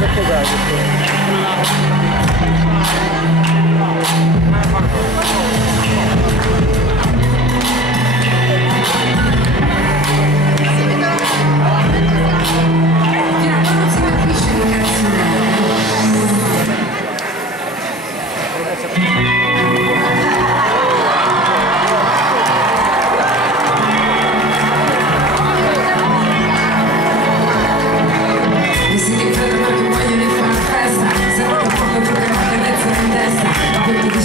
Perché dai?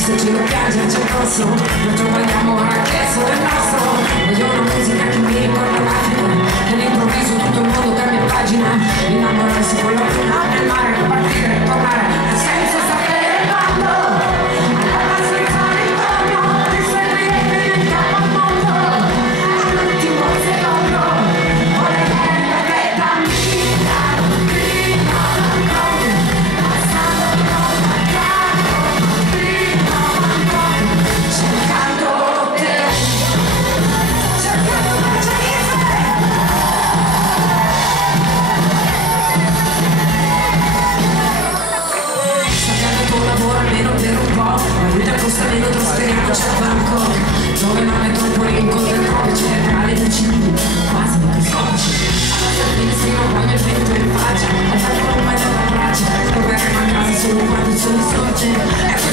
Se ci lo piace c'è il corso, non giochiamo ora che sono il nostro. Voglio una musica che mi ricorda l'Africa, che all'improvviso tutto il mondo cambia pagina. Innamorarsi con la luna nel mare, partire e tornare senza sapere quando. Alla senza ritorno, ti seguirete in capo al mondo. All'ultimo secondo, vorrei vedere la vita mia, prima passando con la meno trasferiamoci al banco dove non è troppo l'incontro il codice cerebrale dei civili quasi microscopici al finestrino quando il vento in faccia al balcone mai dalla braccia dove arriva a casa solo quando il sole sorge